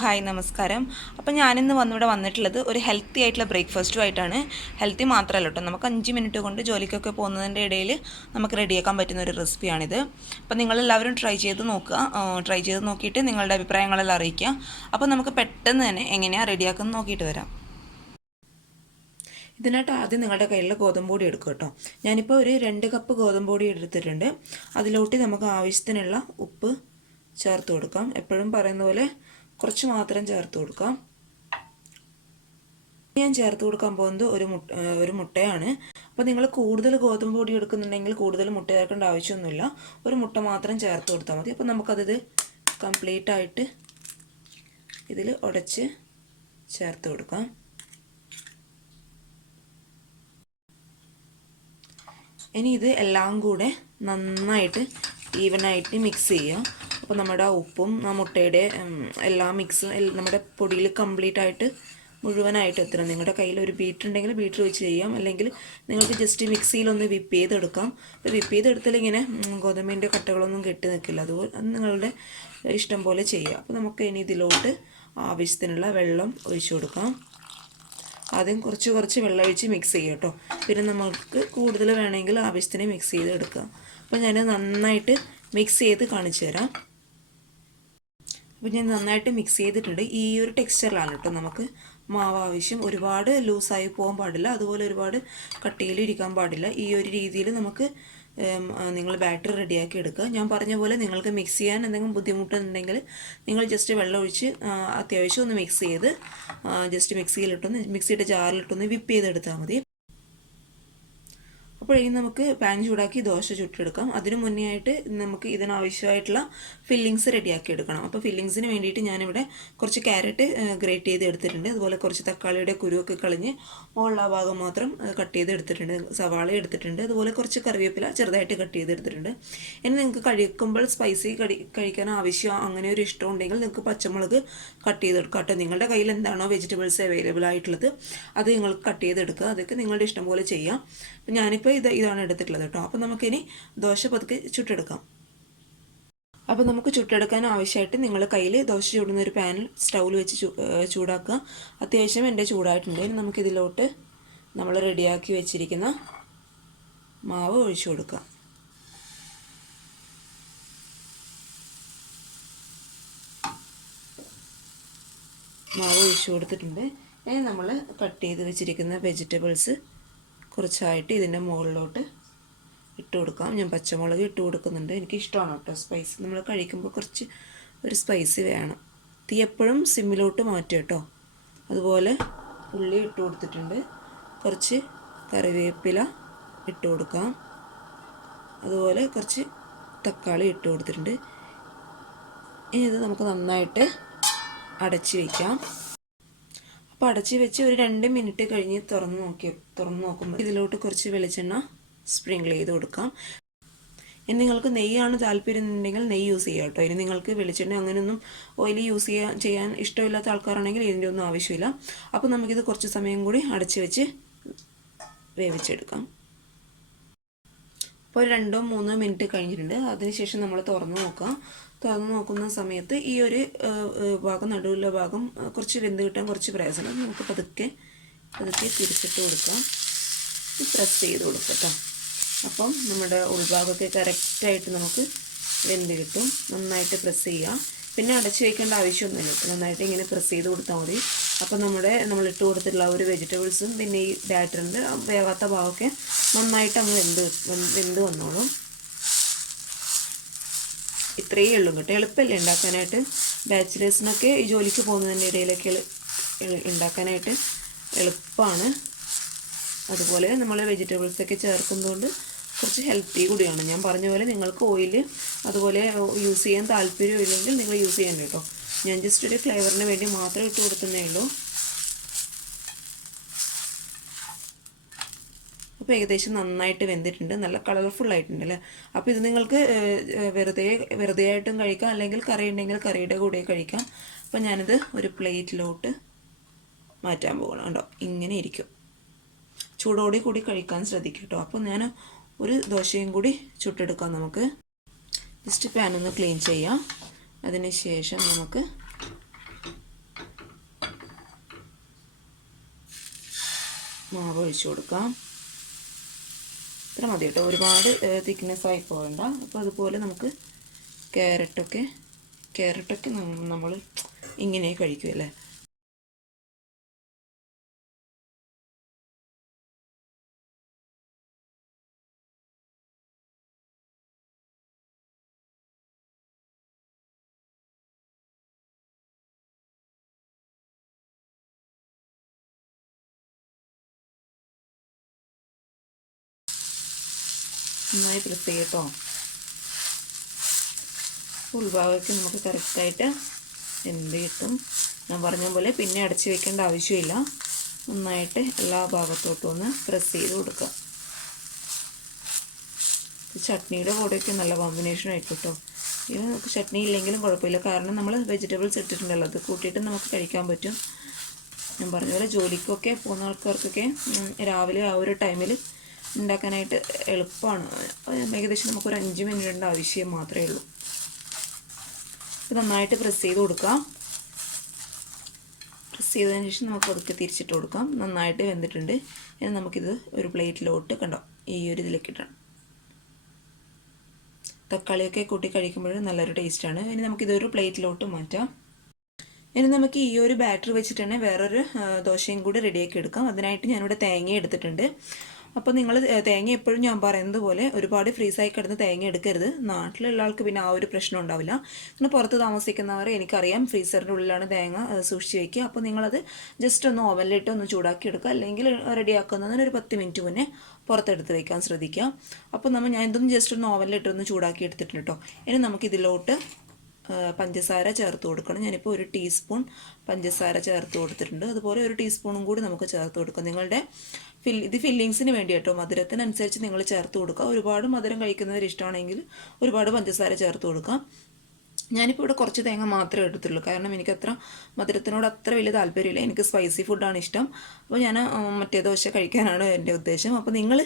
Hi നമസ്കാരം. അപ്പോൾ ഞാനിന്ന് വന്നിട്ടുള്ളത് ഒരു ഹെൽത്തി ആയിട്ടുള്ള ബ്രേക്ക്ഫാസ്റ്റുമായിട്ടാണ്. ഹെൽത്തി മാത്രമല്ല കേട്ടോ, നമുക്ക് 5 മിനിറ്റ് കൊണ്ട് ജോലിക്കൊക്കെ പോകുന്നതിൻ്റെ ഇടയിൽ നമുക്ക് റെഡിയാക്കാൻ പറ്റുന്ന ഒരു റെസിപ്പിയാണിത്. അപ്പോൾ നിങ്ങളെല്ലാവരും ട്രൈ ചെയ്ത് നോക്കുക. ട്രൈ ചെയ്ത് നോക്കിയിട്ട് നിങ്ങളുടെ അഭിപ്രായങ്ങളെല്ലാം അറിയിക്കുക. അപ്പോൾ നമുക്ക് പെട്ടെന്ന് തന്നെ എങ്ങനെയാണ് റെഡിയാക്കുന്നത് നോക്കിയിട്ട് വരാം. ഇതിനായിട്ട് ആദ്യം നിങ്ങളുടെ കയ്യിലുള്ള ഗോതമ്പ് പൊടി എടുക്കുക കേട്ടോ. ഞാനിപ്പോൾ ഒരു 2 കപ്പ് ഗോതമ്പ് പൊടി എടുത്തിട്ടുണ്ട്. അതിലോട്ട് നമുക്ക് ആവശ്യത്തിനുള്ള ഉപ്പ് ചേർത്ത് കൊടുക്കാം. എപ്പോഴും പറയുന്ന പോലെ കുറച്ച് മാത്രം ചേർത്ത് കൊടുക്കാം. ഞാൻ ചേർത്ത് കൊടുക്കാൻ പോകുന്നത് ഒരു മുട്ടയാണ്. അപ്പോൾ നിങ്ങൾ കൂടുതൽ ഗോതമ്പ് പൊടി എടുക്കുന്നുണ്ടെങ്കിൽ കൂടുതൽ മുട്ട ചേർക്കേണ്ട ആവശ്യമൊന്നുമില്ല. ഒരു മുട്ട മാത്രം ചേർത്ത് കൊടുത്താൽ മതി. അപ്പോൾ നമുക്കത് കംപ്ലീറ്റ് ആയിട്ട് ഇതിൽ ഉടച്ച് ചേർത്ത് കൊടുക്കാം. ഇനി ഇത് എല്ലാം കൂടെ നന്നായിട്ട് ഈവനായിട്ട് മിക്സ് ചെയ്യുക. അപ്പോൾ നമ്മുടെ ഉപ്പും മുട്ടയുടെ എല്ലാ മിക്സും നമ്മുടെ പൊടിയിൽ കംപ്ലീറ്റ് ആയിട്ട് മുഴുവനായിട്ട് എത്തണം. നിങ്ങളുടെ കയ്യിൽ ഒരു ബീറ്റർ ഉണ്ടെങ്കിൽ ബീറ്റർ വെച്ച് ചെയ്യാം, അല്ലെങ്കിൽ നിങ്ങൾക്ക് ജസ്റ്റ് മിക്സിയിലൊന്ന് വിപ്പ് ചെയ്തെടുക്കാം. അപ്പോൾ വിപ്പ് ചെയ്തെടുത്താൽ ഇങ്ങനെ ഗോതമ്പിൻ്റെ കട്ടകളൊന്നും കെട്ടി നിൽക്കില്ല. അതുപോലെ അത് നിങ്ങളുടെ ഇഷ്ടം പോലെ ചെയ്യുക. അപ്പോൾ നമുക്ക് ഇനി ഇതിലോട്ട് ആവശ്യത്തിനുള്ള വെള്ളം ഒഴിച്ചു കൊടുക്കാം. ആദ്യം കുറച്ച് വെള്ളം ഒഴിച്ച് മിക്സ് ചെയ്യുക കേട്ടോ. പിന്നെ നമുക്ക് കൂടുതൽ വേണമെങ്കിൽ ആവശ്യത്തിന് മിക്സ് ചെയ്ത് എടുക്കാം. അപ്പോൾ ഞാൻ നന്നായിട്ട് മിക്സ് ചെയ്ത് കാണിച്ചു തരാം. അപ്പോൾ ഞാൻ നന്നായിട്ട് മിക്സ് ചെയ്തിട്ടുണ്ട്. ഈ ഒരു ടെക്സ്ചറിലാണ് കേട്ടോ നമുക്ക് മാവ് ആവശ്യം. ഒരുപാട് ലൂസായി പോകാൻ പാടില്ല, അതുപോലെ ഒരുപാട് കട്ടിയിലിരിക്കാൻ പാടില്ല. ഈ ഒരു രീതിയിൽ നമുക്ക് നിങ്ങൾ ബാറ്റർ റെഡിയാക്കി എടുക്കുക. ഞാൻ പറഞ്ഞ പോലെ നിങ്ങൾക്ക് മിക്സ് ചെയ്യാൻ എന്തെങ്കിലും ബുദ്ധിമുട്ടുണ്ടെങ്കിൽ നിങ്ങൾ ജസ്റ്റ് വെള്ളം ഒഴിച്ച് അത്യാവശ്യം ഒന്ന് മിക്സ് ചെയ്ത് ജസ്റ്റ് മിക്സിയുടെ ജാറിലിട്ടൊന്ന് വിപ്പ് ചെയ്തെടുത്താൽ മതി. അപ്പോൾ ഇനി നമുക്ക് പാൻ ചൂടാക്കി ദോശ ചുട്ടെടുക്കാം. അതിനു മുന്നേ ആയിട്ട് നമുക്ക് ഇതിനാവശ്യമായിട്ടുള്ള ഫില്ലിങ്സ് റെഡിയാക്കി എടുക്കണം. അപ്പോൾ ഫില്ലിങ്സിന് വേണ്ടിയിട്ട് ഞാനിവിടെ കുറച്ച് ക്യാരറ്റ് ഗ്രേറ്റ് ചെയ്ത് എടുത്തിട്ടുണ്ട്. അതുപോലെ കുറച്ച് തക്കാളിയുടെ കുരുവൊക്കെ കളഞ്ഞ് മുകളിലെ ഭാഗം മാത്രം കട്ട് ചെയ്ത് എടുത്തിട്ടുണ്ട്. സവാള എടുത്തിട്ടുണ്ട്. അതുപോലെ കുറച്ച് കറിവേപ്പില ചെറുതായിട്ട് കട്ട് ചെയ്ത് എടുത്തിട്ടുണ്ട്. ഇനി നിങ്ങൾക്ക് കഴിക്കുമ്പോൾ സ്പൈസി കഴിക്കാൻ ആവശ്യം അങ്ങനെ ഒരു ഇഷ്ടം ഉണ്ടെങ്കിൽ നിങ്ങൾക്ക് പച്ചമുളക് കട്ട് ചെയ്തെടുക്കുക കേട്ടോ. നിങ്ങളുടെ കയ്യിൽ എന്താണോ വെജിറ്റബിൾസ് അവൈലബിൾ ആയിട്ടുള്ളത് അത് നിങ്ങൾക്ക് കട്ട് ചെയ്തെടുക്കുക. അതൊക്കെ നിങ്ങളുടെ ഇഷ്ടം പോലെ ചെയ്യാം. അപ്പോൾ ഞാനിപ്പോൾ ഇതാണ് എടുത്തിട്ടുള്ളത് കേട്ടോ. അപ്പോൾ നമുക്കിനി ദോശ പതുക്കെ ചുട്ടെടുക്കാം. അപ്പോൾ നമുക്ക് ചുട്ടെടുക്കാൻ ആവശ്യമായിട്ട് നിങ്ങൾ കയ്യിൽ ദോശ ചൂടുന്ന ഒരു പാനിൽ സ്റ്റൗവിൽ വെച്ച് ചൂടാക്കുക. അത്യാവശ്യം എൻ്റെ ചൂടായിട്ടുണ്ട്. ഇനി നമുക്കിതിലോട്ട് നമ്മൾ റെഡിയാക്കി വെച്ചിരിക്കുന്ന മാവ് ഒഴിച്ചു കൊടുക്കാം. മാവ് ഒഴിച്ചു കൊടുത്തിട്ടുണ്ട്. ഇനി നമ്മൾ കട്ട് ചെയ്ത് വെച്ചിരിക്കുന്ന വെജിറ്റബിൾസ് കുറച്ചായിട്ട് ഇതിൻ്റെ മുകളിലോട്ട് ഇട്ട് കൊടുക്കാം. ഞാൻ പച്ചമുളക് ഇട്ട് കൊടുക്കുന്നുണ്ട്. എനിക്ക് ഇഷ്ടമാണ് കേട്ടോ സ്പൈസി. നമ്മൾ കഴിക്കുമ്പോൾ കുറച്ച് ഒരു സ്പൈസി വേണം. തീ എപ്പോഴും സിമ്മിലോട്ട് മാറ്റുക കേട്ടോ. അതുപോലെ ഉള്ളി ഇട്ട് കൊടുത്തിട്ടുണ്ട്. കുറച്ച് കറിവേപ്പില ഇട്ട് കൊടുക്കാം. അതുപോലെ കുറച്ച് തക്കാളി ഇട്ട് കൊടുത്തിട്ടുണ്ട്. ഇനി ഇത് നമുക്ക് നന്നായിട്ട് അടച്ച് വയ്ക്കാം. അപ്പോൾ അടച്ച് വെച്ച് ഒരു 2 മിനിറ്റ് കഴിഞ്ഞ് തുറന്ന് നോക്കുമ്പോൾ ഇതിലോട്ട് കുറച്ച് വെളിച്ചെണ്ണ സ്പ്രിങ്കിൾ ചെയ്ത് കൊടുക്കാം. ഇനി നിങ്ങൾക്ക് നെയ്യാണ് താല്പര്യം എന്നുണ്ടെങ്കിൽ നെയ്യ് യൂസ് ചെയ്യുക കേട്ടോ. ഇനി നിങ്ങൾക്ക് വെളിച്ചെണ്ണ അങ്ങനെയൊന്നും ഓയിൽ യൂസ് ചെയ്യാൻ ഇഷ്ടമില്ലാത്ത ആൾക്കാരാണെങ്കിൽ ഇതിൻ്റെ ഒന്നും ആവശ്യമില്ല. അപ്പോൾ നമുക്കിത് കുറച്ച് സമയം കൂടി അടച്ച് വെച്ച് വേവിച്ചെടുക്കാം. ഇപ്പോൾ 2-3 മിനിറ്റ് കഴിഞ്ഞിട്ടുണ്ട്. അതിനുശേഷം നമ്മൾ തുറന്ന് നോക്കുന്ന സമയത്ത് ഈ ഒരു ഭാഗം, നടുവിലെ ഭാഗം കുറച്ച് വെന്ത് കിട്ടാൻ കുറച്ച് പ്രയാസമാണ്. നമുക്ക് പതുക്കെ തിരിച്ചിട്ട് കൊടുക്കാം. പ്രസ് ചെയ്ത് കൊടുക്കാം കേട്ടോ. അപ്പം നമ്മുടെ ഉൾഭാഗമൊക്കെ കറക്റ്റായിട്ട് നമുക്ക് വെന്ത് കിട്ടും. നന്നായിട്ട് പ്രസ് ചെയ്യുക. പിന്നെ അടച്ച് വയ്ക്കേണ്ട ആവശ്യമൊന്നുമില്ല. നന്നായിട്ട് ഇങ്ങനെ പ്രസ് ചെയ്ത് കൊടുത്താൽ മതി. അപ്പം നമ്മളിട്ട് കൊടുത്തിട്ടുള്ള ഒരു വെജിറ്റബിൾസും പിന്നെ ഈ ബാറ്ററിൻ്റെ വേവാത്ത ഭാഗമൊക്കെ നന്നായിട്ട് അങ്ങ് വെന്ത് വന്നോളും. ഇത്രയേ ഉള്ളൂ കേട്ടോ. എളുപ്പമല്ലേ ഉണ്ടാക്കാനായിട്ട്. ബാച്ചിലേഴ്സിനൊക്കെ ഈ ജോലിക്ക് പോകുന്നതിൻ്റെ ഇടയിലൊക്കെ ഉണ്ടാക്കാനായിട്ട് എളുപ്പമാണ്. അതുപോലെ നമ്മൾ വെജിറ്റബിൾസൊക്കെ ചേർക്കുന്നതുകൊണ്ട് കുറച്ച് ഹെൽത്തി കൂടിയാണ്. ഞാൻ പറഞ്ഞ പോലെ നിങ്ങൾക്ക് ഓയിൽ അതുപോലെ യൂസ് ചെയ്യാൻ താല്പര്യമില്ലെങ്കിൽ നിങ്ങൾ യൂസ് ചെയ്യണ്ട കേട്ടോ. ഞാൻ ജസ്റ്റ് ഒരു ഫ്ലേവറിന് വേണ്ടി മാത്രം ഇട്ട് കൊടുക്കുന്നേ ഉള്ളൂ. അപ്പോൾ ഏകദേശം നന്നായിട്ട് വെന്തിട്ടുണ്ട്. നല്ല കളർഫുൾ ആയിട്ടുണ്ട് അല്ലേ. അപ്പോൾ ഇത് നിങ്ങൾക്ക് വെറുതെ ആയിട്ടും കഴിക്കാം, അല്ലെങ്കിൽ കറി ഉണ്ടെങ്കിൽ കറിയുടെ കൂടെ കഴിക്കാം. അപ്പോൾ ഞാനിത് ഒരു പ്ലേറ്റിലോട്ട് മാറ്റാൻ പോകണം കേട്ടോ. ഇങ്ങനെ ഇരിക്കും. ചൂടോടെ കൂടി കഴിക്കാൻ ശ്രദ്ധിക്കും കേട്ടോ. അപ്പോൾ ഞാൻ ഒരു ദോശയും കൂടി ചുട്ടെടുക്കാം. നമുക്ക് ജസ്റ്റ് പാനൊന്ന് ക്ലീൻ ചെയ്യാം. അതിന് ശേഷം നമുക്ക് മാവ് ഒഴിച്ചു കൊടുക്കാം. ഇത്ര മതി കേട്ടോ, ഒരുപാട് തിക്നെസ് ആയി പോകണ്ട. അപ്പോൾ അതുപോലെ നമുക്ക് ക്യാരറ്റൊക്കെ നമ്മൾ ഇങ്ങനെ കഴിക്കുമല്ലേ. നന്നായി പ്രസ് ചെയ്യട്ടോ. ഉൾഭാഗമൊക്കെ നമുക്ക് കറക്റ്റായിട്ട് എന്ത് കിട്ടും. ഞാൻ പറഞ്ഞ പോലെ പിന്നെ അടച്ചു വെക്കേണ്ട ആവശ്യമില്ല. നന്നായിട്ട് എല്ലാ ഭാഗത്തോട്ടും ഒന്ന് പ്രസ് ചെയ്ത് കൊടുക്കുക. ചട്നിയുടെ കൂടെയൊക്കെ നല്ല കോമ്പിനേഷൻ ആയിട്ട് കേട്ടോ. ഇത് നമുക്ക് ചട്നി ഇല്ലെങ്കിലും കുഴപ്പമില്ല, കാരണം നമ്മൾ വെജിറ്റബിൾസ് ഇട്ടിട്ടുണ്ടല്ലോ, അത് കൂട്ടിയിട്ട് നമുക്ക് കഴിക്കാൻ പറ്റും. ഞാൻ പറഞ്ഞ പോലെ ജോലിക്കൊക്കെ പോകുന്ന ആൾക്കാർക്കൊക്കെ രാവിലെ ആ ഒരു ടൈമിൽ ഉണ്ടാക്കാനായിട്ട് എളുപ്പമാണ്. ഏകദേശം നമുക്കൊരു 5 മിനിറ്റിൻ്റെ ആവശ്യം മാത്രമേ ഉള്ളൂ. ഇത് നന്നായിട്ട് പ്രസ് ചെയ്ത് കൊടുക്കാം. പ്രസ് ചെയ്തതിന് ശേഷം നമുക്ക് അതൊക്കെ തിരിച്ചിട്ട് കൊടുക്കാം. നന്നായിട്ട് വെന്തിട്ടുണ്ട്. ഇനി നമുക്കിത് ഒരു പ്ലേറ്റിലോട്ട് കണ്ടോ ഈ ഒരു ഇതിലേക്ക് ഇടണം. തക്കാളിയൊക്കെ കൂട്ടി കഴിക്കുമ്പോൾ നല്ലൊരു ടേസ്റ്റാണ്. ഇനി നമുക്കിതൊരു പ്ലേറ്റിലോട്ട് മാറ്റാം. ഇനി നമുക്ക് ഈ ഒരു ബാറ്റർ വെച്ചിട്ട് തന്നെ വേറൊരു ദോശയും കൂടി റെഡിയാക്കി എടുക്കാം. അതിനായിട്ട് ഞാനിവിടെ തേങ്ങ എടുത്തിട്ടുണ്ട്. അപ്പോൾ നിങ്ങൾ തേങ്ങ എപ്പോഴും ഞാൻ പറയുന്നത് പോലെ ഒരുപാട് ഫ്രീസായി കിടന്ന് തേങ്ങ എടുക്കരുത്. നാട്ടിലുള്ള ആൾക്ക് പിന്നെ ആ ഒരു പ്രശ്നം ഉണ്ടാവില്ല. പിന്നെ പുറത്ത് താമസിക്കുന്നവർ എനിക്കറിയാം ഫ്രീസറിൻ്റെ ഉള്ളിലാണ് തേങ്ങ സൂക്ഷിച്ച് വയ്ക്കുക. അപ്പോൾ നിങ്ങളത് ജസ്റ്റ് ഒന്ന് ഓവനിലിട്ട് ഒന്ന് ചൂടാക്കി എടുക്കുക, അല്ലെങ്കിൽ റെഡിയാക്കുന്നതിന് ഒരു 10 മിനിറ്റ് മുന്നേ പുറത്തെടുത്ത് വയ്ക്കാൻ ശ്രദ്ധിക്കുക. അപ്പോൾ ഞാൻ ഇതൊന്ന് ജസ്റ്റ് ഒന്ന് ഓവനിലിട്ടൊന്ന് ചൂടാക്കി എടുത്തിട്ടുണ്ട് കേട്ടോ. ഇനി നമുക്കിതിലോട്ട് പഞ്ചസാര ചേർത്ത് കൊടുക്കണം. ഞാനിപ്പോൾ 1 ടീസ്പൂൺ പഞ്ചസാര ചേർത്ത് കൊടുത്തിട്ടുണ്ട്. അതുപോലെ 1 ടീസ്പൂണും കൂടി നമുക്ക് ചേർത്ത് കൊടുക്കാം. നിങ്ങളുടെ ഇത് ഫില്ലിങ്സിന് വേണ്ടി കേട്ടോ, മധുരത്തിനനുസരിച്ച് നിങ്ങൾ ചേർത്ത് കൊടുക്കുക. ഒരുപാട് മധുരം കഴിക്കുന്നവർ ഇഷ്ടമാണെങ്കിൽ ഒരുപാട് പഞ്ചസാര ചേർത്ത് കൊടുക്കാം. ഞാനിപ്പോൾ ഇവിടെ കുറച്ച് തേങ്ങ മാത്രമേ എടുത്തുള്ളൂ, കാരണം എനിക്കത്ര മധുരത്തിനോട് അത്ര വലിയ താല്പര്യമില്ല. എനിക്ക് സ്പൈസി ഫുഡാണ് ഇഷ്ടം. അപ്പോൾ ഞാൻ മറ്റേ ദോശ കഴിക്കാനാണ് എൻ്റെ ഉദ്ദേശം. അപ്പോൾ നിങ്ങൾ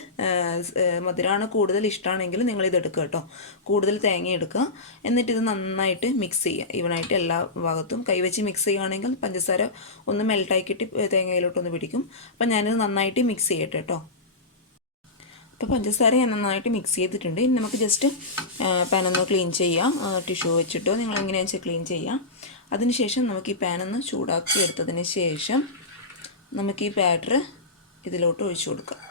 മധുരമാണ് കൂടുതൽ ഇഷ്ടമാണെങ്കിൽ നിങ്ങളിത് എടുക്കുക കേട്ടോ, കൂടുതൽ തേങ്ങ എടുക്കുക. എന്നിട്ട് ഇത് നന്നായിട്ട് മിക്സ് ചെയ്യുക, ഈവനായിട്ട് എല്ലാ ഭാഗത്തും കൈവച്ച് മിക്സ് ചെയ്യുകയാണെങ്കിൽ പഞ്ചസാര ഒന്ന് മെൽട്ടാക്കിയിട്ട് തേങ്ങയിലോട്ടൊന്ന് പിടിക്കും. അപ്പോൾ ഞാനിത് നന്നായിട്ട് മിക്സ് ചെയ്യട്ടെ കേട്ടോ. അപ്പോൾ പഞ്ചസാര ഞാൻ നന്നായിട്ട് മിക്സ് ചെയ്തിട്ടുണ്ട്. ഇനി നമുക്ക് ജസ്റ്റ് പാനൊന്ന് ക്ലീൻ ചെയ്യാം. ടിഷ്യൂ വെച്ചിട്ടോ നിങ്ങൾ എങ്ങനെയാണെന്ന് വെച്ചാൽ ക്ലീൻ ചെയ്യാം. അതിനുശേഷം നമുക്ക് ഈ പാനൊന്ന് ചൂടാക്കി എടുത്തതിന് ശേഷം നമുക്ക് ഈ ബാറ്റർ ഇതിലോട്ട് ഒഴിച്ചു കൊടുക്കാം.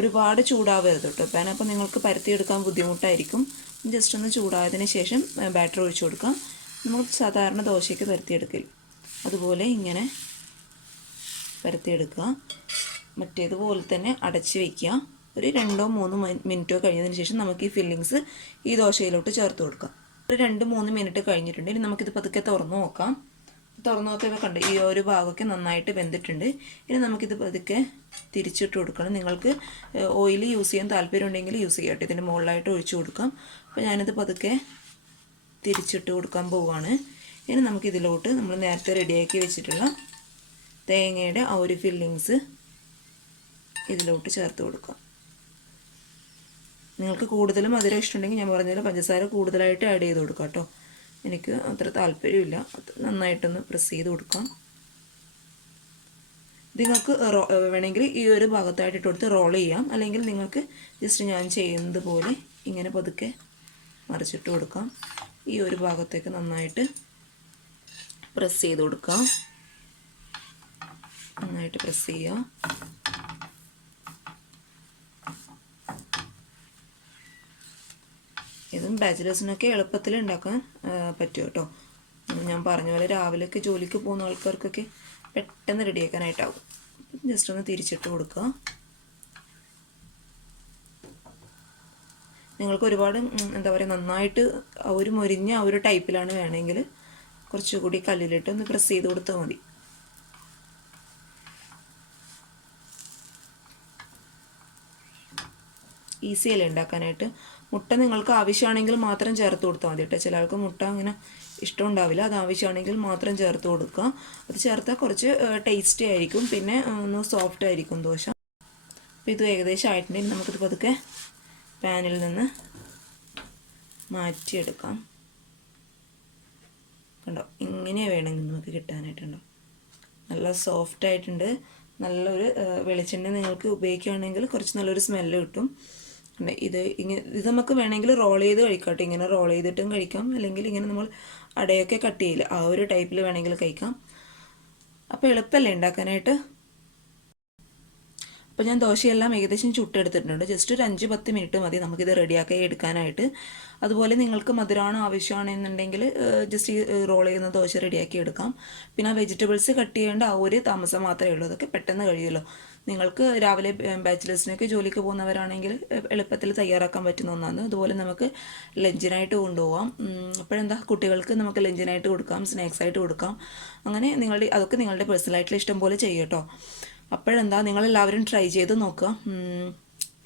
ഒരുപാട് ചൂടാവരുത് കേട്ടോ പാൻ, അപ്പോൾ നിങ്ങൾക്ക് പരത്തിയെടുക്കാൻ ബുദ്ധിമുട്ടായിരിക്കും. ജസ്റ്റ് ഒന്ന് ചൂടായതിന് ശേഷം ബാറ്റർ ഒഴിച്ചു കൊടുക്കാം. നമ്മൾ സാധാരണ ദോശയ്ക്ക് പരത്തിയെടുക്കില്ല, അതുപോലെ ഇങ്ങനെ പരത്തിയെടുക്കുക. മറ്റേതുപോലെ തന്നെ അടച്ച് വയ്ക്കുക. ഒരു 2-3 മിനിറ്റോ കഴിഞ്ഞതിന് ശേഷം നമുക്ക് ഈ ഫില്ലിങ്സ് ഈ ദോശയിലോട്ട് ചേർത്ത് കൊടുക്കാം. ഒരു 2-3 മിനിറ്റ് കഴിഞ്ഞിട്ടുണ്ട്. ഇനി നമുക്കിത് പതുക്കെ തുറന്ന് നോക്കാം. തുറന്ന് നോക്കിയപ്പോൾ കണ്ട് ഈ ഒരു ഭാഗമൊക്കെ നന്നായിട്ട് വെന്തിട്ടുണ്ട്. ഇനി നമുക്കിത് പതുക്കെ തിരിച്ചിട്ട് കൊടുക്കണം. നിങ്ങൾക്ക് ഓയിൽ യൂസ് ചെയ്യാൻ താല്പര്യം ഉണ്ടെങ്കിൽ യൂസ് ചെയ്യട്ടെ, ഇതിൻ്റെ മുകളിലായിട്ട് ഒഴിച്ചു കൊടുക്കാം. അപ്പോൾ ഞാനിത് പതുക്കെ തിരിച്ചിട്ട് കൊടുക്കാൻ പോവുകയാണ്. ഇനി നമുക്കിതിലോട്ട് നമ്മൾ നേരത്തെ റെഡിയാക്കി വെച്ചിട്ടുള്ള തേങ്ങയുടെ ആ ഒരു ഫില്ലിങ്സ് ഇതിലോട്ട് ചേർത്ത് കൊടുക്കാം. നിങ്ങൾക്ക് കൂടുതലും മധുരം ഇഷ്ടമുണ്ടെങ്കിൽ ഞാൻ പറഞ്ഞ പഞ്ചസാര കൂടുതലായിട്ട് ആഡ് ചെയ്ത് കൊടുക്കാം കേട്ടോ. എനിക്ക് അത്ര താല്പര്യമില്ല. അത് നന്നായിട്ടൊന്ന് പ്രസ് ചെയ്ത് കൊടുക്കാം. നിങ്ങൾക്ക് വേണമെങ്കിൽ ഈ ഒരു ഭാഗത്തായിട്ട് ഇട്ട് കൊടുത്ത് റോൾ ചെയ്യാം, അല്ലെങ്കിൽ നിങ്ങൾക്ക് ജസ്റ്റ് ഞാൻ ചെയ്യുന്നത് പോലെ ഇങ്ങനെ പതുക്കെ മറിച്ചിട്ട് കൊടുക്കാം. ഈ ഒരു ഭാഗത്തേക്ക് നന്നായിട്ട് പ്രസ് ചെയ്ത് കൊടുക്കാം. നന്നായിട്ട് പ്രസ് ചെയ്യുക. ഇതും ബാച്ചിലേഴ്സിനൊക്കെ എളുപ്പത്തിൽ ഉണ്ടാക്കാൻ പറ്റും കേട്ടോ. ഞാൻ പറഞ്ഞ പോലെ രാവിലെയൊക്കെ ജോലിക്ക് പോകുന്ന ആൾക്കാർക്കൊക്കെ പെട്ടെന്ന് റെഡിയാക്കാനായിട്ടാവും. ജസ്റ്റ് ഒന്ന് തിരിച്ചിട്ട് കൊടുക്കുക. നിങ്ങൾക്ക് ഒരുപാട് എന്താ പറയുക നന്നായിട്ട് ഒരു മൊരിഞ്ഞ ആ ഒരു ടൈപ്പിലാണ് വേണമെങ്കിൽ കുറച്ചുകൂടി കല്ലിലിട്ട് ഒന്ന് പ്രസ് ചെയ്ത് കൊടുത്താൽ മതി. ഈസി അല്ലേ ഉണ്ടാക്കാനായിട്ട്. മുട്ട നിങ്ങൾക്ക് ആവശ്യമാണെങ്കിൽ മാത്രം ചേർത്ത് കൊടുത്താൽ മതി കേട്ടോ. ചില ആൾക്ക് മുട്ട അങ്ങനെ ഇഷ്ടം ഉണ്ടാവില്ല, അത് ആവശ്യമാണെങ്കിൽ മാത്രം ചേർത്ത് കൊടുക്കുക. അത് ചേർത്താൽ കുറച്ച് ടേസ്റ്റി ആയിരിക്കും, പിന്നെ ഒന്ന് സോഫ്റ്റ് ആയിരിക്കും ദോശ. അപ്പോൾ ഇത് ഏകദേശം ആയിട്ടുണ്ടെങ്കിൽ നമുക്കിത് പതുക്കെ പാനിൽ നിന്ന് മാറ്റിയെടുക്കാം. കണ്ടോ, ഇങ്ങനെ വേണമെങ്കിൽ നമുക്ക് കിട്ടാനായിട്ടുണ്ടോ. നല്ല സോഫ്റ്റ് ആയിട്ടുണ്ട്. നല്ലൊരു വെളിച്ചെണ്ണ നിങ്ങൾക്ക് ഉപയോഗിക്കുകയാണെങ്കിൽ കുറച്ച് നല്ലൊരു സ്മെല്ല് കിട്ടും. ഇത് നമുക്ക് വേണമെങ്കിൽ റോൾ ചെയ്ത് കഴിക്കാം കേട്ടോ. ഇങ്ങനെ റോൾ ചെയ്തിട്ടും കഴിക്കാം, അല്ലെങ്കിൽ ഇങ്ങനെ നമ്മൾ അടയൊക്കെ കട്ട് ചെയ്യില്ല, ആ ഒരു ടൈപ്പിൽ വേണമെങ്കിൽ കഴിക്കാം. അപ്പോൾ എളുപ്പമല്ലേ ഉണ്ടാക്കാനായിട്ട്. അപ്പോൾ ഞാൻ ദോശയെല്ലാം ഏകദേശം ചുട്ടെടുത്തിട്ടുണ്ട്. ജസ്റ്റ് ഒരു 5-10 മിനിറ്റ് മതി നമുക്കിത് റെഡിയാക്കി എടുക്കാനായിട്ട്. അതുപോലെ നിങ്ങൾക്ക് മധുരമാണ് ആവശ്യമാണെന്നുണ്ടെങ്കിൽ ജസ്റ്റ് റോൾ ചെയ്യുന്ന ദോശ റെഡിയാക്കി എടുക്കാം. പിന്നെ ആ വെജിറ്റബിൾസ് കട്ട് ചെയ്യേണ്ട ആ ഒരു താമസം മാത്രമേ ഉള്ളൂ. അതൊക്കെ പെട്ടെന്ന് കഴിയുമല്ലോ. നിങ്ങൾക്ക് രാവിലെ ബാച്ചിലേഴ്സിനൊക്കെ ജോലിക്ക് പോകുന്നവരാണെങ്കിൽ എളുപ്പത്തിൽ തയ്യാറാക്കാൻ പറ്റുന്ന ഒന്നാണ്. അതുപോലെ നമുക്ക് ലഞ്ചിനായിട്ട് കൊണ്ടുപോകാം. അപ്പോഴെന്താ, കുട്ടികൾക്ക് നമുക്ക് ലഞ്ചിനായിട്ട് കൊടുക്കാം, സ്നാക്സ് ആയിട്ട് കൊടുക്കാം. അങ്ങനെ അതൊക്കെ നിങ്ങളുടെ പേഴ്സണലായിട്ടുള്ള ഇഷ്ടം പോലെ ചെയ്യും കേട്ടോ. അപ്പോഴെന്താ, നിങ്ങളെല്ലാവരും ട്രൈ ചെയ്ത് നോക്കുക.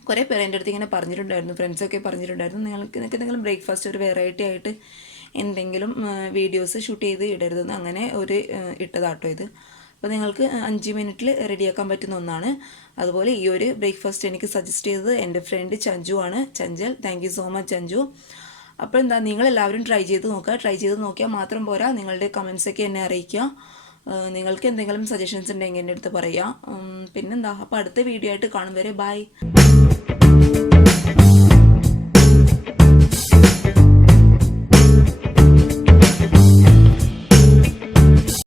കുറേ പേര് എൻ്റെ അടുത്ത് ഇങ്ങനെ പറഞ്ഞിട്ടുണ്ടായിരുന്നു, ഫ്രണ്ട്സൊക്കെ പറഞ്ഞിട്ടുണ്ടായിരുന്നു, നിങ്ങൾക്ക് എന്തെങ്കിലും ബ്രേക്ക്ഫാസ്റ്റ് ഒരു വെറൈറ്റി ആയിട്ട് എന്തെങ്കിലും വീഡിയോസ് ഷൂട്ട് ചെയ്ത് ഇടരുതെന്ന്. അങ്ങനെ ഒരു ഇട്ടതാട്ടോ ഇത്. അപ്പോൾ നിങ്ങൾക്ക് 5 മിനിറ്റിൽ റെഡിയാക്കാൻ പറ്റുന്ന ഒന്നാണ്. അതുപോലെ ഈ ഒരു ബ്രേക്ക്ഫാസ്റ്റ് എനിക്ക് സജസ്റ്റ് ചെയ്തത് എൻ്റെ ഫ്രണ്ട് ചഞ്ചു ആണ്. Chanchal, thank you so much Chanchu. അപ്പോൾ എന്താ, നിങ്ങളെല്ലാവരും ട്രൈ ചെയ്ത് നോക്കുക. ട്രൈ ചെയ്ത് നോക്കിയാൽ മാത്രം പോരാ, നിങ്ങളുടെ കമൻസൊക്കെ എന്നെ അറിയിക്കുക. നിങ്ങൾക്ക് എന്തെങ്കിലും സജഷൻസ് ഉണ്ടെങ്കിൽ എൻ്റെ അടുത്ത് പറയാം. പിന്നെന്താ, അപ്പോൾ അടുത്ത വീഡിയോ ആയിട്ട് കാണും വരെ ബൈ.